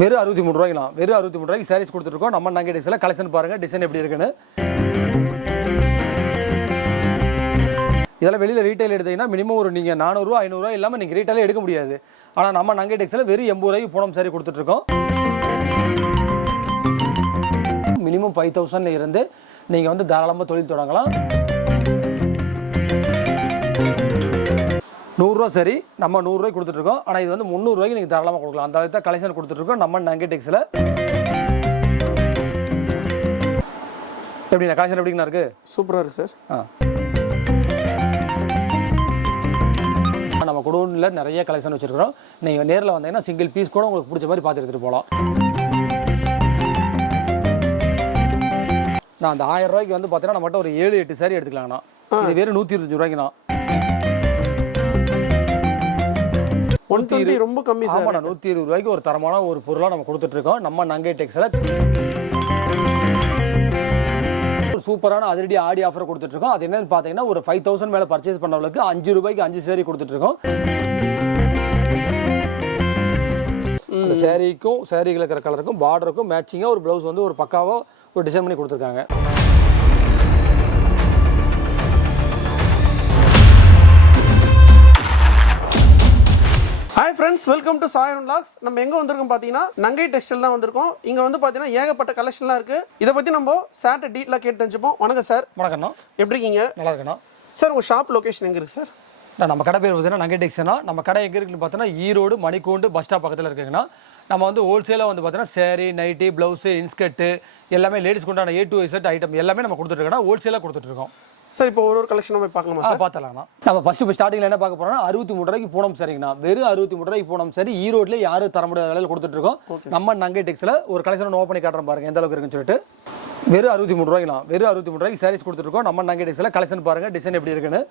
வெறும் 63 ரூபாய்க்கலாம். வெறும் 63 ரூபாய்க்கு சாரீஸ் கொடுத்துருக்கோம். நம்ம நங்கை டெக்ஸ்டைல்ல கலெக்ஷன் பாருங்கள், டிசைன் எப்படி இருக்குன்னு. இதெல்லாம் வெளியில் ரீட்டைல் எடுத்தீங்கன்னா மினிமம் ஒரு நீங்கள் 400 ரூபா 500 ரூபா இல்லாமல் நீங்கள் ரீட்டைலே எடுக்க முடியாது. ஆனால் நம்ம நங்கை டெக்ஸ்டைல்ல வெறும் 80 ரூபாய்க்கு பூனம் சாரி கொடுத்துட்ருக்கோம். மினிமம் 5000 இருந்து நீங்கள் வந்து தாராளமாக தொழில் தொடங்கலாம். 100 ரூபா சரி, நம்ம 100 ரூபாய்க்கு கொடுத்துட்ருக்கோம். ஆனால் இது வந்து 300 ரூபாய்க்கு நீங்கள் தாராளமாக கொடுக்கலாம். அந்த அளவுக்கு தான் கலெக்ஷன் கொடுத்துட்ருக்கோம் நம்ம நங்கை டெக்ஸ்டைல்ல. எப்படிண்ணா கலெக்ஷன் எப்படிங்கண்ணா இருக்குது? சூப்பராக இருக்குது சார். நம்ம குடோனில் நிறைய கலெக்ஷன் வச்சுருக்கிறோம். நீங்கள் நேரில் வந்தீங்கன்னா சிங்கிள் பீஸ் கூட உங்களுக்கு பிடிச்ச மாதிரி பார்த்து எடுத்துகிட்டு போகலாம். நான் அந்த 1000 ரூபாய்க்கு வந்து பார்த்தீங்கன்னா நம்மகிட்ட ஒரு 7-8 சாரி எடுத்துக்கலாங்கண்ணா. இது வெறும் 125 ரூபாய்க்குண்ணா. 120 ரொம்ப கம்மி சார். ஆமாண்ணா, 120 ரூபாய்க்கு ஒரு தரமான ஒரு பொருளாக நம்ம கொடுத்துட்ருக்கோம் நம்ம நங்கை டெக்ஸ்டைல்ல. சூப்பரான அதிரடி ஆடி ஆஃபர் கொடுத்துட்ருக்கோம். அது என்னன்னு பார்த்தீங்கன்னா ஒரு 5000 மேலே பர்ச்சேஸ் பண்ணவங்களுக்கு 5 ரூபாய்க்கு 5 சேரீ கொடுத்துட்ருக்கோம். அந்த சேரீக்கும் சேரீகள் இருக்கிற கலருக்கும் பார்டருக்கும் மேட்சிங்காக ஒரு ப்ளவுஸ் வந்து ஒரு பக்காவாக ஒரு டிசைன் பண்ணி கொடுத்துருக்காங்க. Hi friends, welcome to Sai Arun vlogs. நம்ம எங்கே வந்திருக்கோம் பார்த்தீங்கன்னா நங்கை டெக்ஸ்டைல் தான் வந்திருக்கோம். இங்கே வந்து பார்த்தீங்கன்னா ஏகப்பட்ட கலெக்ஷன்லாம் இருக்குது. இதை பற்றி நம்ம சார்ட்ட டீட்டெயிலாக கேட்டு தெரிஞ்சுப்போம். வணக்கம் சார். வணக்கம்ண்ணா, எப்படி இருக்கீங்க? நல்லா இருக்கண்ணா. சார் உங்கள் ஷாப் லொக்கேஷன் எங்கே இருக்குது சார்? நம்ம கடை பேர் பார்த்தீங்கன்னா நங்கை டெக்ஸ்டைல்னா. நம்ம கடை எங்கே இருக்குன்னு பார்த்தோன்னா ஈரோடு மணிக்கூண்டு பஸ் ஸ்டாப் பக்கத்தில் இருக்குங்கண்ணா. நம்ம வந்து ஹோல்சேலாக வந்து பார்த்தீங்கன்னா சேரீ, நைட்டி, ப்ளவுஸு, இன்ஸ்கர்ட்டு எல்லாமே லேடிஸ்க்கு உண்டான A to Z ஐட்டம் எல்லாமே நம்ம கொடுத்துட்ருக்கோம். ஹோல்சேலாக கொடுத்துட்ருக்கோம். சார் இப்போ ஒரு கலெக்ஷன் போய் பார்க்கலாமா சார்? பார்த்துலாம்ண்ணா. நம்ம ஃபஸ்ட்டு ஸ்டார்டிங்கில் என்ன பார்க்க போகிறோம்னா 63 ரூபாய்க்கு பூனம் சரிங்கண்ணா. வெறும் 63 ரூபாய்க்கு பூனம் சரி ஈரோட்டில் யாரும் தர முடியாத விலையில் கொடுத்துட்ருக்கோம். நம்ம நங்கை டெக்ஸ்டைல்ல ஒரு கலெக்ஷன் ஓப்பன் பண்ணி காட்டுறோம் பாருங்கள் எந்த அளவுக்கு இருக்குன்னு சொல்லிட்டு. வெறும் 63 ரூபாய்க்கலாம். வெறும் 63 ரூபாய்க்கு சாரீஸ் கொடுத்துருக்கோம் நம்ம நங்கை டெக்ஸ்டைல்ல. கலெக்ஷன் பாருங்கள், டிசைன் எப்படி இருக்குன்னு.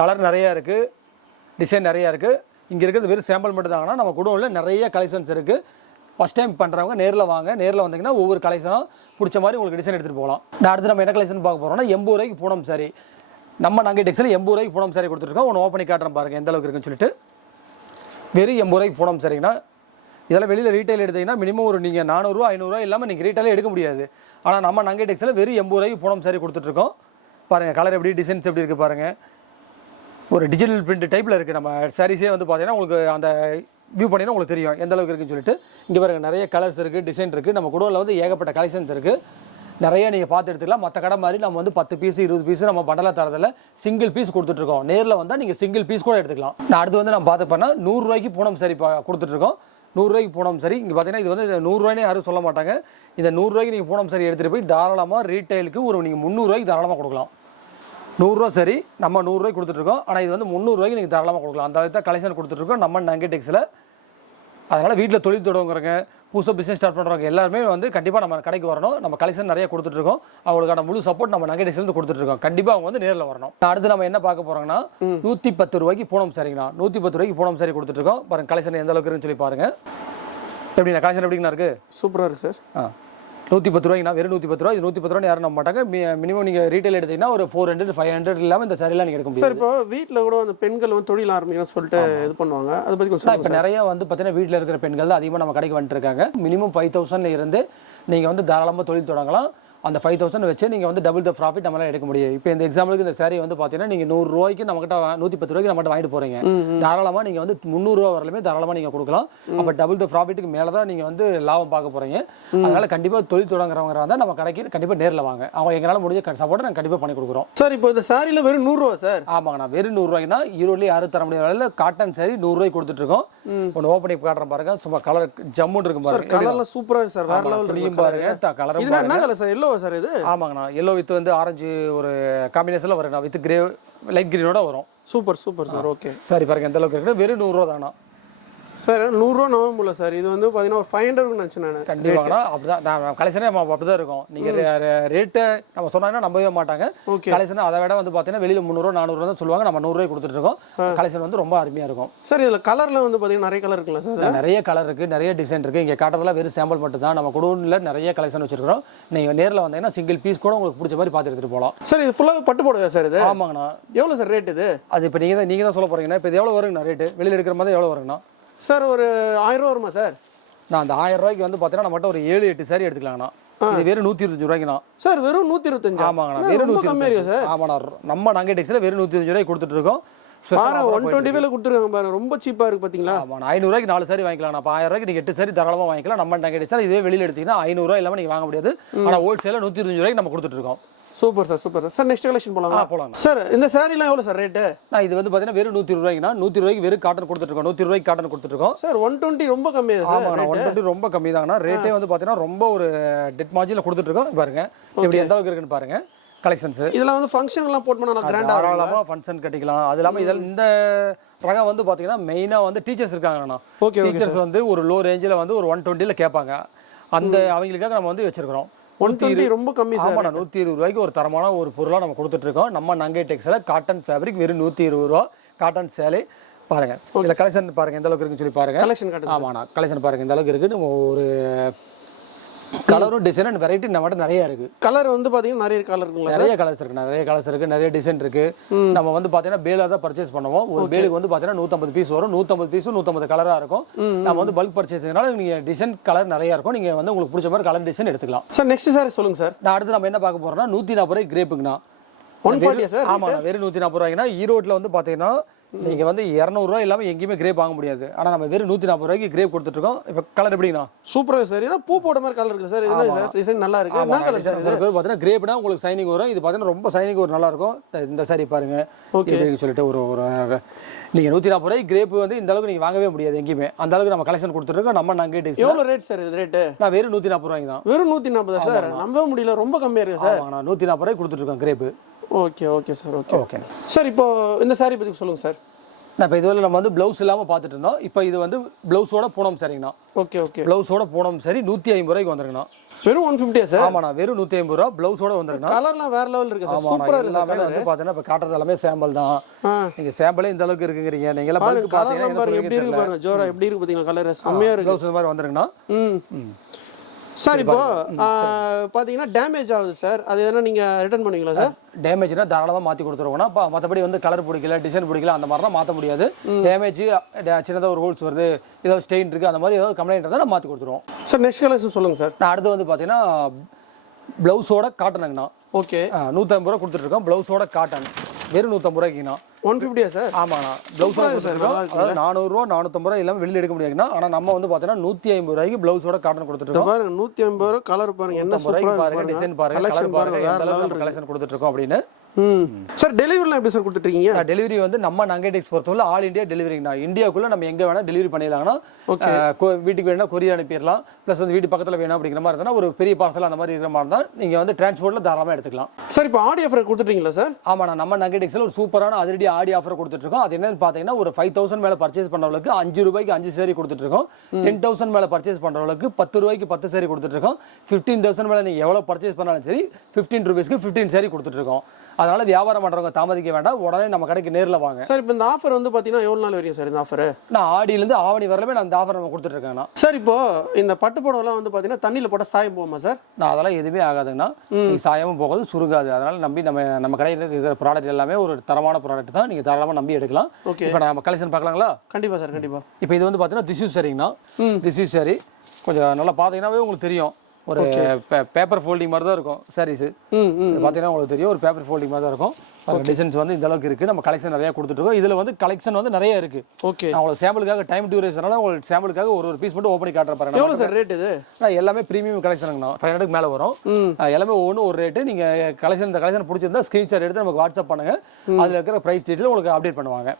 கலர் நிறையா இருக்குது, டிசைன் நிறையா இருக்குது. இங்கே இருக்கிறது வெறும் சாம்பிள் மட்டும் தாங்கன்னா நம்ம குடோனில் நிறைய கலெக்ஷன்ஸ் இருக்குது. ஃபஸ்ட் டைம் பண்ணுறவங்க நேரில் வாங்க. நேரில் வந்தீங்கன்னா ஒவ்வொரு கலெக்ஷனும் பிடிச்ச மாதிரி உங்களுக்கு டிசைன் எடுத்துகிட்டு போகலாம். நான் அடுத்து நம்ம என்ன கலெக்ஷன் பார்க்க போகிறோம்னா 80 ரூபாய்க்கு பூனம் சாரி. நம்ம நங்கை டெக்ஸ்டைல்ல 80 ரூபாய்க்கு பூனம் சாரி கொடுத்துருக்கோம். ஒன்று ஓப்பன் பண்ணி காட்டுறேன் பாருங்கள் எந்த அளவுக்கு இருக்குன்னு சொல்லிட்டு. வெறும் 80 ரூபாய்க்கு பூனம் சாரிங்கன்னா இதெல்லாம் வெளியில் ரீட்டைல் எடுத்தீங்கன்னா மினிமம் ஒரு நீங்கள் 400 ரூபா 500 ரூபா இல்லாமல் நீங்கள் ரீட்டைலே எடுக்க முடியாது. ஆனால் நம்ம நங்கை டெக்ஸ்டைல்ல வெறும் 80 ரூபாய்க்கு பூனம் சாரி கொடுத்துட்ருக்கோம். பாருங்கள் கலர் எப்படி, டிசைன்ஸ் எப்படி இருக்குது பாருங்கள். ஒரு டிஜிட்டல் பிரிண்ட் டைப்பில் இருக்குது. நம்ம சாரீஸே வந்து பார்த்தீங்கன்னா உங்களுக்கு அந்த வியூ பண்ணினா உங்களுக்கு தெரியும் எந்த அளவுக்கு இருக்குன்னு சொல்லிட்டு. இங்கே பாருங்கள் நிறைய கலர்ஸ் இருக்குது, டிசைன் இருக்குது. நம்ம குடோனில் வந்து ஏகப்பட்ட கலெக்ஷன்ஸ் இருக்குது. நிறைய நீங்கள் பார்த்து எடுத்துக்கலாம். மற்ற கடை மாதிரி நம்ம வந்து 10 பீஸ் 20 பீஸ் நம்ம பண்டலாக தரதில்ல, சிங்கிள் பீஸ் கொடுத்துட்ருக்கோம். நேரில் வந்தால் நீங்கள் சிங்கிள் பீஸ் கூட எடுத்துக்கலாம். நான் அடுத்து வந்து நம்ம பார்த்து பண்ணால் 100 ரூபாய்க்கு பூனம் சரி கொடுத்துட்ருக்கோம். 100 ரூபாய்க்கு பூனம் சரி. இங்கே பார்த்தீங்கன்னா இது வந்து 100 ரூபாய்னு யாரும் சொல்ல மாட்டாங்க. இந்த 100 ரூபாய்க்கு நீங்கள் பூனம் சரி எடுத்துகிட்டு போய் தாராளமாக ரீட்டைலுக்கு ஒரு நீங்கள் 300 ரூபாய்க்கு தாராளமாக கொடுக்கலாம். 100 ரூபா சரி, நம்ம 100 ரூபாய்க்கு கொடுத்துட்ருக்கோம். ஆனால் இது வந்து 300 ரூபாய்க்கு நீங்கள் தாராளமாக கொடுக்கலாம். அந்த அளவுக்கு தான் கலெக்ஷன் கொடுத்துட்ருக்கோம் நம்ம நங்கை டெக்ஸ்டைல்ல. அதனால் வீட்டில் தொழில் தொடங்குறவங்க, புதுசாக பிஸ்னஸ் ஸ்டார்ட் பண்ணுறவங்க எல்லாருமே வந்து கண்டிப்பாக நம்ம கடைக்கு வரணும். நம்ம கலெக்ஷன் நிறைய கொடுத்துட்ருக்கோம். அவங்களுக்கான முழு சப்போர்ட் நம்ம நங்கை டெக்ஸ்டைல்ல கொடுத்துட்ருக்கோம். கண்டிப்பாக அவங்க வந்து நேரில் வரணும். அடுத்து நம்ம என்ன பார்க்க போகிறோங்கன்னா 110 ரூபாய்க்கு பூனம் சரிங்கண்ணா. 110 ரூபாய்க்கு பூனம் சரி கொடுத்துட்ருக்கோம். பாருங்கள் கலெக்ஷன் எந்த அளவுக்கு இருக்குன்னு சொல்லி பாருங்கள். எப்படிண்ணா கலெக்ஷன் எப்படிங்கண்ணா இருக்குது? சூப்பராக இருக்குது சார். 110 ரூபாய்க்குண்ணா. வெறும் 110 ரூபா. இது 110 ரூபாய் யாரும் நம்ப மாட்டாங்க. மினிமம் நீங்கள் ரீட்டைல் எடுத்தீங்கன்னா ஒரு 400 500 இல்லாமல் இந்த சாரிலாம் நீங்கள் எடுக்க முடியும். சார் இப்போ வீட்டில் கூட அந்த பெண்கள் வந்து தொழில் ஆரம்பிக்கணும்னு சொல்லிட்டு இது பண்ணுவாங்க. அதை பற்றி கொஞ்சம் இப்போ நிறைய வந்து பார்த்தீங்கன்னா வீட்டில் இருக்கிற பெண்கள் தான் அதிகமாக நம்ம கடைக்கு வந்துட்டு இருக்காங்க. மினிமம் 5000 இருந்து நீங்கள் வந்து தாராளமாக தொழில் தொடங்கலாம். அந்த 5000 வச்சு நீங்கள் வந்து டபுள் த ப்ராஃபிட் நம்மளால் எடுக்க முடியும். இப்போ இந்த எக்ஸாம்பிளுக்கு இந்த சாரி வந்து பார்த்தீங்கன்னா நீங்கள் 100 ரூபாய்க்கு நம்மகிட்ட 110 ரூபாய்க்கு நம்மகிட்ட வாங்கிட்டு போகிறீங்க. தாராளமாக நீங்கள் வந்து 300 ரூபா வரலுமே தாராளமாக நீங்கள் கொடுக்கலாம். அப்போ டபுள் த ப்ராஃபிட்டுக்கு மேலே தான் நீங்கள் வந்து லாபம் பார்க்க போகிறீங்க. அதனால் கண்டிப்பாக தொழில் தொடங்குறவங்க இருந்தால் நம்ம கடைக்கு கண்டிப்பாக நேரில் வாங்க. அவங்க எங்களால் முடிஞ்ச சப்போர்ட்டை நாங்கள் கண்டிப்பாக பண்ணி கொடுக்குறோம். சார் இப்போ இந்த சாரியில் வெறும் 100 ரூபா சார்? ஆமாங்கண்ணா, வெறும் 100 ரூபாய்க்குனா ஈரோட்லேயே யாரும் தர முடியாத வேலையில் காட்டன் சாரி 100 ரூபாய்க்கு கொடுத்துட்ருக்கோம். ஒன்று ஓப்பன் பண்ணி காட்டுறேன் பாருங்க. சும்மா கலர் ஜம்முன்னு இருக்கும் பாருங்க. கலர்லாம் சூப்பராக இருக்குது சார். வேற லெவல் பாருங்க. கலர் என்ன கலர் சார்? எல்லோ சார் இது? ஆமாங்கண்ணா, எல்லோ வித் வந்து ஆரஞ்சு ஒரு காம்பினேஷன்ல வரும். வித் கிரே லைட் கிரீனோட வரும். Super super sir. ஓகே சரி பாருங்க எந்த அளவுக்கு இருக்கு. வெறும் 100 ரூபா தானா சார்? 100 ரூபா நம்ப முடியல சார். இது வந்து பார்த்தீங்கன்னா 500 நினச்சேன் நான். கண்டிப்பாங்கண்ணா, அப்படிதான் நான் கலெக்ஷனே நம்ம அப்படிதான் இருக்கும். நீங்கள் ரேட்டு நம்ம சொன்னாங்கன்னா நம்பவே மாட்டாங்க. கலெக்ஷன் அதை விட வந்து பார்த்தீங்கன்னா வெளியில் 300 400 தான் சொல்லுவாங்க. நம்ம 100 ரூபாய் கொடுத்துட்டு இருக்கோம். கலெக்ஷன் வந்து ரொம்ப அருமையாக இருக்கும். சார் இதில் கலரில் வந்து பார்த்தீங்கன்னா நிறைய கலர் இருக்குல்ல சார்? நிறைய கலர் இருக்குது, நிறைய டிசைன் இருக்குது. இங்கே காட்டுறதுல வெறும் சாம்பிள் மட்டும் தான். நம்ம குடோனில் நிறைய கலெக்ஷன் வச்சிருக்கிறோம். நீங்கள் நேரில் வந்தீங்கன்னா சிங்கிள் பீஸ் கூட உங்களுக்கு பிடிச்ச மாதிரி பார்த்து எடுத்துகிட்டு போகலாம். சார் இது ஃபுல்லாக பட்டு போடுவா சார் இது? ஆமாங்கண்ணா. எவ்வளோ சார் ரேட் இது? அது இப்போ நீங்கள் தான் சொல்ல போகிறீங்கன்னா இப்போ இது எவ்வளோ வருங்கண்ணா ரேட்டு? வெளியில் எடுக்கிற மாதிரி எவ்வளோ வருங்கண்ணா? சார் ஒரு 1000 ரூபா வருமா சார்? நான் அந்த 1000 ரூபாய்க்கு வந்து பார்த்தீங்கன்னா நம்மகிட்ட ஒரு 7-8 saree எடுத்துக்கலாங்கண்ணா. இது வெறும் 125 ரூபாய்க்குண்ணா. சார் வெறும் 125. ஆமாங்கண்ணா, வெறும் 125 சார். ஆமாண்ணா, நம்ம நங்கை டெக்ஸ்ல வெறும் 125 ரூபாய்க்கு கொடுத்துட்டு இருக்கோம். பாரு 125 கொடுத்துருக்காங்க பாரு, ரொம்ப சீப்பா இருக்கு பாத்தீங்களா. ஆமாண்ணா, 500 ரூபாய்க்கு 4 saree வாங்கிக்கலாம். அப்போ 1000 ரூபாய்க்கு நீங்க 8 saree தாராளமா வாங்கிக்கலாம். நம்ம நங்கை டெக்ஸ்ல இதே வெளியில எடுத்தீங்கன்னா 500 ரூபாய் இல்லாம நீங்க வாங்க முடியாது. ஆனா ஹோல்சேல 125 ரூபாய்க்கு நம்ம கொடுத்துட்டு இருக்கோம். Super sir, super sir. Next collection போலாமா? போலாம் சார். இந்த சாரீலாம் எவ்வளவு சார் ரேட்டு? நான் இது வந்து பாத்தீங்கன்னா வெறும் 100 ரூபாய்க்குனா 100 ரூபாய்க்கு வெறும் காட்டன் கொடுத்துட்டு இருக்கோம். 100 ரூபாய்க்கு காட்டன் கொடுத்துட்டு இருக்கோம் சார். 120 ரொம்ப கம்மி சார். ஆமாண்ணா, 120 ரொம்ப கம்மி தாங்கண்ணா. ரேட்டே வந்து பாத்தீங்கன்னா ரொம்ப ஒரு டெட் மார்ஜின்ல கொடுத்துட்டு இருக்கோம். பாருங்க இப்படி எந்த அளவுக்கு இருக்குன்னு பாருங்க கலெக்ஷன்ஸ். இதெல்லாம் வந்து ஃபங்க்ஷன்லாம் போட் பண்ணா கிராண்டா தாராளமா ஃபங்க்ஷன் கட்டிக்கலாம். அது இல்லாம இதெல்லாம் இந்த ரகம் வந்து பாத்தீங்கன்னா மெயினா வந்து டீச்சர்ஸ் இருக்காங்கண்ணா. டீச்சர்ஸ் வந்து ஒரு லோ ரேஞ்சில் வந்து ஒரு 120ல கேட்பாங்க. அந்த அவங்களுக்காக நம்ம வந்து வச்சிருக்கிறோம். 120 ரொம்ப கம்மி சார். ஆமாண்ணா, 120 ரூபாய்க்கு ஒரு தரமான ஒரு பொருளா நம்ம கொடுத்துட்டு இருக்கோம். நம்ம நங்கை டெக்ஸ்ல காட்டன் ஃபேப்ரிக் வெறும் 120 ரூபா. காட்டன் சேலை பாருங்க. இந்த கலெக்ஷன் பாருங்க எந்த அளவுக்கு இருக்குன்னு சொல்லி பாருங்க. கலெக்ஷன் காட்டுங்க. ஆமாண்ணா, கலெக்ஷன் பாருங்க எந்த அளவுக்கு இருக்கு. ஒரு கலரும் டிசைன் அண்ட் வெரைட்டி நம்மகிட்ட நிறைய இருக்கு. கலர் வந்து பாத்தீங்கன்னா நிறைய கலர் இருக்குங்களா? நிறைய கலர்ஸ் இருக்கு, நிறைய கலர்ஸ் இருக்கு, நிறைய டிசைன் இருக்கு. நம்ம வந்து பாத்தீங்கன்னா பேலா தான் பர்ச்சேஸ் பண்ணுவோம். ஒரு பேலுக்கு வந்து பாத்தீங்கன்னா 150 பீஸ் வரும். 150 பீஸும் 150 கலரா இருக்கும். நம்ம வந்து பல்க் பர்ச்சேஸ்னால நீங்க டிசைன் கலர் நிறைய இருக்கும். நீங்க வந்து உங்களுக்கு பிடிச்ச மாதிரி கலர் டிசைன் எடுத்துக்கலாம். சார் நெக்ஸ்ட் சார் சொல்லுங்க சார். நான் அடுத்து நம்ம என்ன பார்க்க போறோம்னா 140 ரூபாய் கிரேப்புங்கண்ணா. 140 சார். ஆமா, வெறும் 140 ரூபாய்க்குனா ஈரோட்ல வந்து பாத்தீங்கன்னா நீங்க வந்து 200 ரூபாய் இல்லாம எங்கேயுமே கிரேப் வாங்க முடியாது. ஆனா நம்ம வெறும் 140 ரூபாய்க்கு கிரேப் கொடுத்துட்டு இருக்கோம். இப்ப கலர் எப்படிங்கண்ணா? சூப்பரா சார். இது பூ போட்ட மாதிரி கலர் இருக்கு சார். இது சார் டிசைன் நல்லா இருக்கு. என்ன கலர் சார் இது? பாத்தீங்கன்னா கிரேப்னா உங்களுக்கு சைனிங் வரும். இது பாத்தீங்கன்னா ரொம்ப சைனிங் ஒரு நல்லா இருக்கும். இந்த சாரி பாருங்க. ஓகே சொல்லிட்டு ஒரு நீங்க 140 ரூபாய்க்கு கிரேப் வந்து இந்த அளவுக்கு நீங்க வாங்கவே முடியாது எங்கேயுமே. அந்த அளவுக்கு நம்ம கலெக்ஷன் கொடுத்துட்டு இருக்கோம். நம்ம நங்கை டெக்ஸ்ல எவ்வளவு ரேட் சார் இது ரேட்? நான் வெறும் 140 ரூபாய்க்கு தான். வெறும் 140 சார். நம்பவே முடியல, ரொம்ப கம்மியா இருக்கு சார். நான் 140 ரூபாய்க்கு கொடுத்துட்டு இருக்கோம் grape. Okay okay sir. Okay okay sir. இப்போ இந்த சாரி பத்தி சொல்லுங்க சார். நான் இப்போ இதுவரை நம்ம வந்து ப்ளவுஸ் இல்லாமல் பார்த்துட்டு இருந்தோம். இப்போ இது வந்து ப்ளவுஸோட பூனம் சரிங்கண்ணா. Okay okay. ப்ளவுஸோட பூனம் சரி 150 ரூபாய்க்கு வந்துருங்கண்ணா. வெறும் 150 சார்? ஆமாண்ணா, வெறும் 150 ரூபா ப்ளவுஸோட வந்துருங்கண்ணா. கலர்லாம் வேற லெவல் இருக்கு சார். சூப்பரா இருக்கு சார். எல்லாமே வந்து பார்த்தீங்கன்னா இப்போ காட்டுறது எல்லாமே சாம்பிள் தான். நீங்க சாம்பிளே இந்த அளவுக்கு இருக்குங்கிறீங்க. நீங்க எல்லாம் பாருங்க கலர்லாம் பாருங்க எப்படி இருக்கு பாருங்க. ஜோரா எப்படி இருக்கு பாத்தீங்களா கலர்? செம்மையா இருக்கு. ப்ளவுஸ் இந்த மாதிரி வந்துருங்கண்ணா. சார் இப்போ பாத்தீங்கன்னா டேமேஜ் ஆகுது சார். அது எதனா நீங்க ரிட்டர்ன் பண்ணுவீங்களா சார்? டேமேஜ்னா தாராளமாக மாற்றி கொடுத்துருவோம்னா. இப்போ மற்றபடி வந்து கலர் பிடிக்கல, டிசைன் பிடிக்கல, அந்த மாதிரிலாம் மாற்ற முடியாது. டேமேஜ் சின்னதாக ஒரு ஹோல்ஸ் வருது, ஏதாவது ஸ்டெயின் இருக்குது, அந்த மாதிரி ஏதாவது கம்ப்ளைண்ட் இருந்தால் நம்ம மாற்றி கொடுத்துருவோம். சார் நெக்ஸ்ட் கலெக்ஷன் சொல்லுங்கள் சார். நான் அடுத்து வந்து பார்த்தீங்கன்னா ப்ளவுஸோட காட்டனுங்கண்ணா. ஓகே. 150 ரூபா கொடுத்துட்ருக்கோம். ப்ளவுஸோட காட்டன் வெறும் 150 ரூபாய்க்குண்ணா. 150 சார்? ஆமாண்ணா, ப்ளவுஸோட கொடுத்துருக்கோம். அதாவது 400 ரூபா 450 ரூபா இல்லாமல் வெளியில் எடுக்க முடியாதுண்ணா. ஆனால் நம்ம வந்து பார்த்தீங்கன்னா 150 ரூபாய்க்கு ப்ளவுஸோட காட்டன் கொடுத்துருக்கோம். பாருங்க 150 ரூபா கலர் பாருங்க, என்ன சூப்பரா பாருங்க, டிசைன் பாருங்க, கலர் பாருங்க, எந்த அளவுக்கு கலெக்ஷன் கொடுத்துட்டு இருக்கோம் அப்படின்னு. சார் டெலிவரிலாம் எப்படி சார் கொடுத்துட்டு இருக்கீங்க? டெலிவரி வந்து நம்ம நங்கை டெக்ஸ் பொறுத்தவரை ஆல் இந்தியா டெலிவரிங்கண்ணா. இந்தியாவுக்குள்ள நம்ம எங்க வேணா டெலிவரி பண்ணிடலாம்னா. வீட்டுக்கு வேணா கொரியர் அனுப்பிடலாம். ப்ளஸ் வந்து வீட்டு பக்கத்தில் வேணும் அப்படிங்கிற மாதிரி இருந்தால் ஒரு பெரிய பார்சல் அந்த மாதிரி இருக்கிற மாதிரி இருந்தால் நீங்கள் வந்து டிரான்ஸ்போர்ட்ல தாராளமாக எடுத்துக்கலாம். சார் இப்போ ஆடி ஆஃபர் கொடுத்துட்டீங்களா சார்? ஆமாண்ணா, நம்ம நங்கை டெக்ஸ்ல ஒரு சூப்பரான அதிரடி ஆடி ஆஃபர் கொடுத்துட்டு இருக்கோம். அது என்னன்னு பார்த்தீங்கன்னா ஒரு 5000 மேலே பர்ச்சேஸ் பண்ணுறவங்களுக்கு 5 ரூபாய்க்கு 5 சேரீ கொடுத்துட்டு இருக்கோம். 10,000 மேலே பர்ச்சேஸ் பண்ணுறவங்களுக்கு 10 ரூபாய்க்கு 10 சேரீ கொடுத்துட்டு இருக்கோம். 15,000 மேலே நீங்கள் எவ்வளோ பர்ச்சேஸ் பண்ணாலும் சரி 15 ரூபீஸ்க்கு 15 சேரீ கொடுத்துட்டு இருக்கோம். அதனால வியாபாரம் பண்றவங்க தாமதிக்க வேண்டாம், உடனே நம்ம கடைக்கு நேரில் வாங்க. சார் இப்போ இந்த ஆஃபர் வந்து பார்த்தீங்கன்னா எவ்வளோ நாள் வரையும் சார் இந்த ஆஃபர்? நான் ஆடியிலேருந்து ஆவணி வரலுமே நான் இந்த ஆஃபர் நம்ம கொடுத்துட்டு இருக்கேன். சார் இப்போ இந்த பட்டு புடவைலாம் வந்து பார்த்தீங்கன்னா தண்ணியில் போட்டால் சாயம் போகுமா சார்? நான் அதெல்லாம் எதுவுமே ஆகாதுங்கண்ணா. சாயமும் போகாது, சுருங்காது. அதனால நம்பி நம்ம கடையில் இருக்கிற ப்ராடக்ட் எல்லாமே ஒரு தரமான ப்ராடக்ட் தான். நீங்கள் தாராளமாக நம்பி எடுக்கலாம். ஓகே. இப்போ நம்ம கலெக்ஷன் பார்க்கலாங்களா? கண்டிப்பாக சார், கண்டிப்பாக. இப்போ இது வந்து பார்த்தீங்கன்னா திஷ்யூ சரிங்கண்ணா. திஷ்யூ சரி கொஞ்சம் நல்லா பார்த்தீங்கன்னாவே உங்களுக்கு தெரியும். ஒரு பேப்பர் ஃபோல்டிங் மாதிரி தான் இருக்கும் சாரீஸ். பார்த்தீங்கன்னா உங்களுக்கு தெரியும் ஒரு பேப்பர் ஃபோல்டிங் மாதிரி தான் இருக்கும். டிசைன்ஸ் வந்து இந்த அளவுக்கு இருக்குது. நம்ம கலெக்ஷன் நிறைய கொடுத்துருக்கோம். இதில் வந்து கலெக்ஷன் வந்து நிறைய இருக்குது. ஓகே. நான் உங்களுக்கு சாம்பிளுக்காக டைம் டியூரேஷனால உங்களுக்கு சாம்பிளுக்காக ஒரு பீஸ் மட்டும் ஓப்பன் காட்டுற பாருங்க. எவ்வளோ சார் ரேட் இது? எல்லாமே ப்ரீமியம் கலெக்ஷனுங்கண்ணா. 500க்கு மேலே வரும். எல்லாமே ஒவ்வொன்றும் ஒரு ரேட்டு. நீங்கள் இந்த கலெக்ஷன் பிடிச்சிருந்தா ஸ்க்ரீன்ஷாட் எடுத்து நமக்கு வாட்ஸ்அப் பண்ணுங்கள். அதில் இருக்கிற ப்ரைஸ் டீட்டெயில் உங்களுக்கு அப்டேட் பண்ணுவாங்க.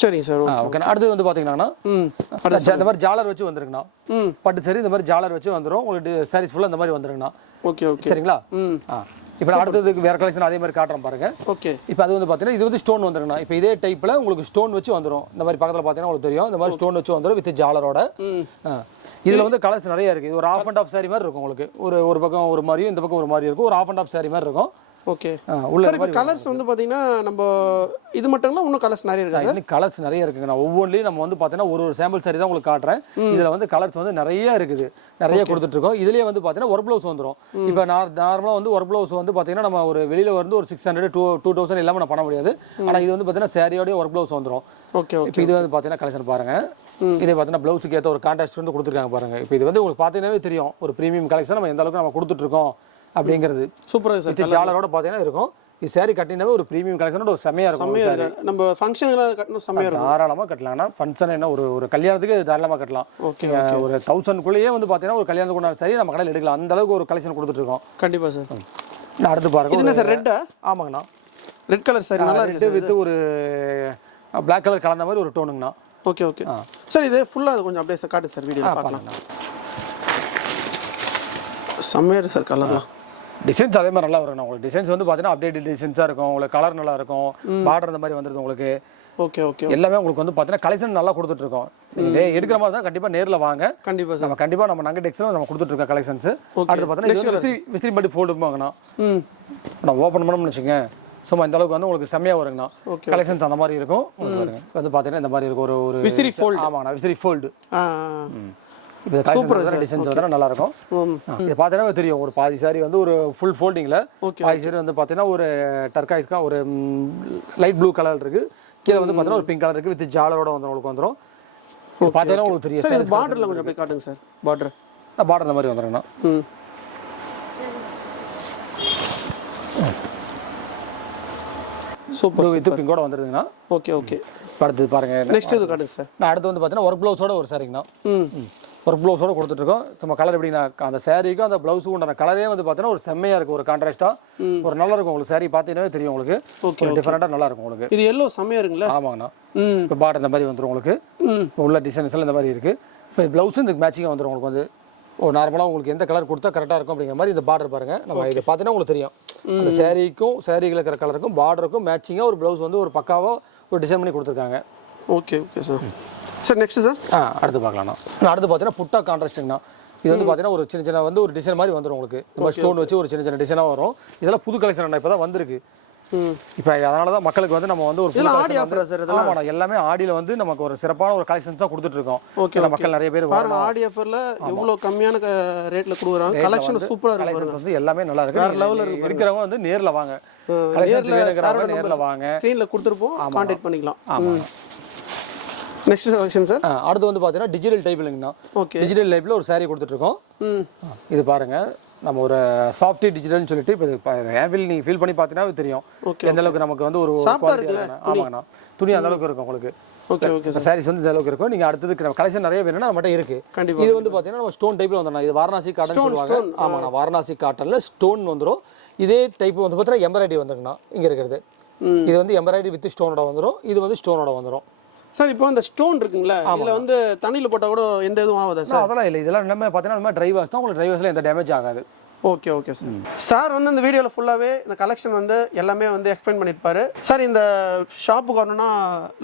சரிங்க சார். ஓகே. அடுத்து வந்து பார்த்தீங்கன்னா இந்த மாதிரி ஜாலர் வச்சு வந்துருங்கண்ணா. பட்டு சரி இந்த மாதிரி ஜாலர் வச்சு வந்துடும். உங்களுக்கு சாரீஸ் ஃபுல்லாக இந்த மாதிரி வந்துருங்கண்ணா. Okay okay. சரிங்களா? இப்போ அடுத்ததுக்கு வேற கலெக்ஷன் அதே மாதிரி காட்டுறேன் பாருங்க. ஓகே. இப்போ அது வந்து பார்த்தீங்கன்னா இது வந்து ஸ்டோன் வந்துருங்கண்ணா. இப்போ இதே டைப்பில் உங்களுக்கு ஸ்டோன் வச்சு வந்துடும். இந்த மாதிரி பக்கத்தில் பார்த்தீங்கன்னா உங்களுக்கு தெரியும். இந்த மாதிரி ஸ்டோன் வச்சு வந்துடும் வித் ஜாலரோட. இதில் வந்து கலர்ஸ் நிறைய இருக்குது. இது ஒரு ஆஃப் அண்ட் ஆஃப் சாரி மாதிரி இருக்கும். உங்களுக்கு ஒரு பக்கம் ஒரு மாதிரியும் இந்த பக்கம் ஒரு மாதிரி இருக்கும். ஒரு ஆஃப் அண்ட் ஆஃப் சாரி மாதிரி இருக்கும். ஓகே உள்ள சார் இப்போ கலர்ஸ் வந்து பார்த்தீங்கன்னா நம்ம இது மட்டும்லாம் இன்னும் கலர்ஸ் நிறைய இருக்கு சார். இன்னும் கலர்ஸ் நிறைய இருக்குங்க. நான் ஒவ்வொன்றிலையும் நம்ம வந்து பார்த்தீங்கன்னா ஒரு சாம்பிள் சாரி தான் உங்களுக்கு காட்டுறேன். இதில் வந்து கலர்ஸ் வந்து நிறைய இருக்குது, நிறைய கொடுத்துட்ருக்கோம். இதுலேயே வந்து பார்த்தீங்கன்னா ஒர்க் ப்ளவுஸ் வந்துடும். இப்போ நார்மலாக வந்து ஒர்க் ப்ளவுஸ் வந்து பார்த்தீங்கன்னா நம்ம ஒரு வெளியில் வந்து ஒரு 600 2000 எல்லாமே நான் பண்ண முடியாது. ஆனால் இது வந்து பார்த்தீங்கன்னா சாரியோடய ஒர்க் ப்ளவுஸ் வந்துடும். Okay okay. இப்போ இது வந்து பார்த்தீங்கன்னா கலெக்ஷன் பாருங்கள். இதே பார்த்தீங்கன்னா ப்ளவுஸுக்கு ஏற்ற ஒரு கான்ட்ராஸ்ட் வந்து கொடுத்துருக்காங்க பாருங்க. இப்போ இது வந்து உங்களுக்கு பார்த்தீங்கன்னாவே தெரியும் ஒரு ப்ரீமியம் கலெக்ஷன் நம்ம எந்த அளவுக்கு நம்ம கொடுத்துட்ருக்கோம் அப்படிங்கிறது. சூப்பராக சார். ஜாலரோட பார்த்தீங்கன்னா இருக்கும். இது சாரி கட்டினாவே ஒரு ப்ரீமியம் கலெக்ஷனோட ஒரு செமையாக இருக்கும். நம்ம ஃபங்க்ஷனுக்கு கட்டணும் செமையாக இருக்கும். தாராளமாக கட்டலாம். ஆனால் ஃபங்க்ஷன் என்ன ஒரு கல்யாணத்துக்கு தாராளமாக கட்டலாம். ஓகே. ஒரு 1000க்குள்ளேயே வந்து பார்த்தீங்கன்னா ஒரு கல்யாணத்துக்கு கொண்டாட சரி நம்ம கடையில் எடுக்கலாம். அந்த அளவுக்கு ஒரு கலெக்ஷன் கொடுத்துட்ருக்கோம். கண்டிப்பாக சார். நான் அடுத்து பாருங்க. இது என்ன சார் ரெட்டா? ஆமாங்கண்ணா, ரெட் கலர் சார் நல்லா இருக்கு வித் ஒரு பிளாக் கலர் கலந்த மாதிரி ஒரு டோனுங்கண்ணா. Okay okay sir. இது ஃபுல்லாக அது கொஞ்சம் அப்படியே காட்டு சார், வீடியோ பார்க்கலாம். செம்மையாக இருக்குது சார் கலர்லாம். டிசைன்ஸ் அதே மாதிரி நல்லா வரும் உங்களுக்கு. டிசைன்ஸ் வந்து பார்த்தீங்கன்னா அப்டேட் டிசைன்ஸாக இருக்கும். உங்களுக்கு கலர் நல்லா இருக்கும். பார்டர் இந்த மாதிரி வந்துருது உங்களுக்கு. Okay okay. எல்லாமே உங்களுக்கு வந்து பார்த்தீங்கன்னா கலெக்ஷன் நல்லா கொடுத்துட்ருக்கோம். நீங்கள் எடுக்கிற மாதிரி தான் கண்டிப்பாக நேரில் வாங்க. கண்டிப்பாக சார். நம்ம நங்கை டெக்ஸ்டைல் நம்ம கொடுத்துட்ருக்கோம் கலெக்ஷன்ஸ். அடுத்து பார்த்தீங்கன்னா விசிறி மட்டும் ஃபோல்டு வாங்கண்ணா. நான் ஓப்பன் பண்ணணும்னு வச்சுங்க சும்மா இந்த அளவுக்கு வந்து உங்களுக்கு செம்மையாக வருங்கண்ணா. கலெக்ஷன்ஸ் அந்த மாதிரி இருக்கும். வந்து பார்த்தீங்கன்னா இந்த மாதிரி இருக்கும் ஒரு விசிறி ஃபோல்டு. ஆமாங்கண்ணா, விசிறி ஃபோல்டு. சூப்பர் டிசைன்ஸ் வந்து நல்லா இருக்கும். இது பார்த்தீங்கன்னா தெரியும் ஒரு பாதி சாரி வந்து ஒரு ஃபுல் ஃபோல்டிங்கில், பாதி சாரி வந்து பார்த்தீங்கன்னா ஒரு டர்காய்ஸ்க்கா ஒரு லைட் ப்ளூ கலர் இருக்குது. கீழே வந்து பார்த்தீங்கன்னா ஒரு பிங்க் கலர் இருக்குது. வித் ஜாலரோட வந்து உங்களுக்கு வந்துடும். பார்த்தீங்கன்னா உங்களுக்கு தெரியும் சார். இது பார்டரில் கொஞ்சம் அப்படியே காட்டுங்க சார். பார்டர் இந்த மாதிரி வந்துருங்கண்ணா. சூப்பர். வித் பிங்கோட வந்துருதுங்கண்ணா. Okay okay. அடுத்து பாருங்க. நெக்ஸ்ட் இது காட்டுங்க சார். நான் அடுத்து வந்து பார்த்தீங்கன்னா ஒர்க் ப்ளவுஸோட ஒரு சாரிங்கண்ணா. ஒர்க் ப்ளவுஸோட கொடுத்துட்ருக்கோம். நம்ம கலர் எப்படின்னா அந்த சாரிக்கும் அந்த ப்ளவுஸுக்கும் உண்டான கலரே வந்து பார்த்தீங்கன்னா ஒரு செம்மையாக இருக்கும். ஒரு கான்ட்ராஸ்ட்டாக ஒரு நல்லா இருக்கும். உங்களுக்கு சாரி பார்த்தீங்கன்னா தெரியும் உங்களுக்கு. ஓகே. டிஃபரெண்ட்டாக நல்லா இருக்கும் உங்களுக்கு. இது எல்லோ செம்மையாக இருக்குங்களா? ஆமாங்கண்ணா. இப்போ பார்டர் இந்த மாதிரி வந்துடும் உங்களுக்கு. உள்ள டிசைன்ஸ் எல்லாம் இந்த மாதிரி இருக்குது. இப்போ ப்ளவுஸும் இந்த மேட்சிங்காக வந்துடும் உங்களுக்கு. வந்து ஒரு நார்மலாக உங்களுக்கு எந்த கலர் கொடுத்தா கரெக்டாக இருக்கும் அப்படிங்கிற மாதிரி இந்த பார்டர் பாருங்கள். நம்ம இதை பார்த்தீங்கன்னா உங்களுக்கு தெரியும் அந்த சாரியில் இருக்கிற கலருக்கும் பார்டருக்கும் மேட்சிங்காக ஒரு ப்ளவுஸ் வந்து ஒரு பக்காவாக ஒரு டிசைன் பண்ணி கொடுத்துருக்காங்க. Okay okay sir. Sir next sir. அடுத்து பார்க்கலாம்ண்ணா. அடுத்து பார்த்தீங்கன்னா புட்டா கான்ட்ராஸ்ட்டுங்கண்ணா. இது வந்து பார்த்தீங்கன்னா ஒரு சின்ன வந்து ஒரு டிசைன் மாதிரி வந்துடும் உங்களுக்கு. இந்த மாதிரி ஸ்டோன் வச்சு ஒரு சின்ன டிசைனாக வரும். இதெல்லாம் புது கலெக்ஷன் இப்போ தான் வந்திருக்கு. இப்போ அதனால தான் மக்களுக்கு வந்து நம்ம வந்து ஒரு ஆடி ஆஃபர் சார். இதெல்லாம் எல்லாமே ஆடியில் வந்து நமக்கு ஒரு சிறப்பான ஒரு கலெக்ஷன்ஸாக கொடுத்துட்ருக்கோம். ஓகே. மக்கள் நிறைய பேர் பாருங்க ஆடி ஆஃபரில் எவ்வளோ கம்மியான ரேட்டில் கொடுக்குறாங்க. கலெக்ஷன் சூப்பராக இருக்கு. கலெக்ஷன்ஸ் வந்து எல்லாமே நல்லா இருக்கு. வேறு லெவலில் இருக்கு. இருக்கிறவங்க வந்து நேரில் வாங்க. நேரில் வாங்க. ஸ்க்ரீனில் கொடுத்துருப்போம், கான்டாக்ட் பண்ணிக்கலாம். Next collection sir. அடுத்து வந்து பார்த்தீங்கன்னா டிஜிட்டல் டைப் இல்லைங்கண்ணா. ஓகே. டிஜிட்டல் டைப்பில் ஒரு சாரீ கொடுத்துட்ருக்கோம். இது பாருங்கள் நம்ம ஒரு சாஃப்டி டிஜிட்டல்னு சொல்லிட்டு இப்போ ஏவில் நீங்கள் ஃபீல் பண்ணி பார்த்தீங்கன்னா தெரியும் எந்த அளவுக்கு நமக்கு வந்து ஒரு ஆமாங்கண்ணா. துணி அந்த அளவுக்கு இருக்கும் உங்களுக்கு. Okay okay. சாரீஸ் வந்து இந்த அளவுக்கு இருக்கும். நீங்கள் அடுத்ததுக்கு கலெக்ஷன் நிறைய வேணும்னா நம்மகிட்ட இருக்குது. கண்டிப்பாக. இது வந்து பார்த்தீங்கன்னா நம்ம ஸ்டோன் டைப்பில் வந்துடும். இது வாரணாசி காட்டன் சொல்லுவாங்க. ஆமாண்ணா, வாரணாசி காட்டனில் ஸ்டோன் வந்துடும். இதே டைப் வந்து பார்த்தீங்கன்னா எம்ப்ராய்டரி வந்துருங்கண்ணா. இங்கே இருக்கிறது இது வந்து எம்ப்ராய்டரி வித் ஸ்டோனோட வந்துடும். இது வந்து ஸ்டோனோட வந்துடும். சார் இப்போ இந்த ஸ்டோன் இருக்குங்களா, இதில் வந்து தண்ணியில் போட்டால் கூட எந்த இதுவும் ஆகாதா சார்? அதெல்லாம் இல்லை. இதெல்லாம் நம்ம பார்த்தீங்கன்னா நம்ம ட்ரை வாஷ் தான். உங்களுக்கு ட்ரை வாஷில் எந்த டேமேஜ் ஆகாது. Okay okay sir. சார் வந்து இந்த வீடியோவில் ஃபுல்லாகவே இந்த கலெக்ஷன் வந்து எல்லாமே வந்து எக்ஸ்பிளைன் பண்ணியிருப்பாரு. சார் இந்த ஷாப்புக்கு வரணும்னா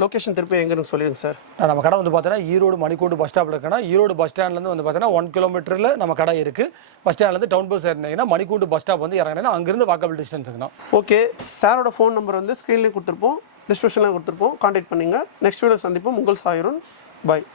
லொக்கேஷன் திருப்பி எங்கன்னு சொல்லிடுங்க சார். நம்ம கடை வந்து பார்த்தீங்கன்னா ஈரோடு மணிக்கூண்டு பஸ் ஸ்டாப்பில் இருக்குன்னா ஈரோடு பஸ் ஸ்டாண்ட்லேருந்து வந்து பார்த்தீங்கன்னா 1 கிலோமீட்டரில் நம்ம கடை இருக்குது. பஸ் ஸ்டாண்ட்லேருந்து டவுன் பஸ் ஏறினீங்கன்னா மணிக்கூண்டு பஸ் ஸ்டாப் வந்து இறங்கினா அங்கேருந்து வாக்கபிள் டிஸ்டன்ஸுங்கண்ணா. ஓகே. சாரோட ஃபோன் நம்பர் வந்து ஸ்க்ரீன்லேயே கொடுத்துருப்போம், டிஸ்கிரிப்ஷனில் கொடுத்துருப்போம். கான்டாக்ட் பண்ணுங்க. நெக்ஸ்ட் வீடியோ சந்திப்போம். உங்கள் சாயுருன். பாய்.